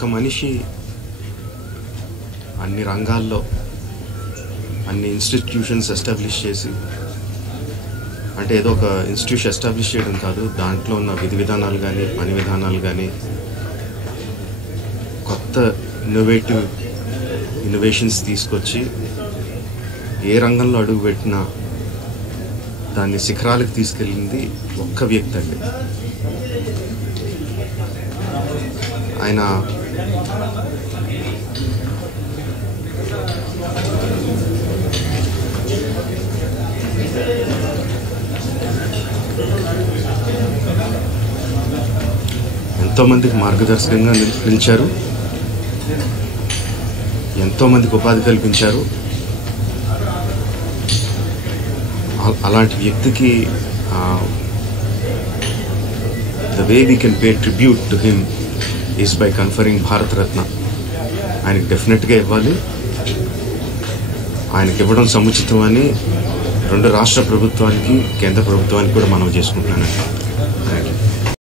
ఒక్క మనిషి అన్ని రంగాల్లో అన్ని ఇన్స్టిట్యూషన్స్ ఎస్టాబ్లిష్ చేసి, అంటే ఏదో ఒక ఇన్స్టిట్యూషన్ ఎస్టాబ్లిష్ చేయడం కాదు, దాంట్లో ఉన్న విధి విధానాలు కానీ పని విధానాలు కానీ కొత్త ఇన్నోవేషన్స్ తీసుకొచ్చి ఏ రంగంలో అడుగుపెట్టినా దాన్ని శిఖరాలకు తీసుకెళ్ళింది ఒక్క వ్యక్తి అండి. ఆయన ఎంతోమందికి మార్గదర్శకంగా నిలిచారు, ఎంతోమందికి ఉపాధి కల్పించారు. అలాంటి వ్యక్తికి the way we can pay tribute to him is by conferring Bharat Ratna. ఆయనకి డెఫినెట్గా ఇవ్వాలి. ఆయనకి ఇవ్వడం సముచితమని రెండు రాష్ట్ర ప్రభుత్వానికి కేంద్ర ప్రభుత్వానికి కూడా మనవి చేసుకుంటున్నానండి. Thank you.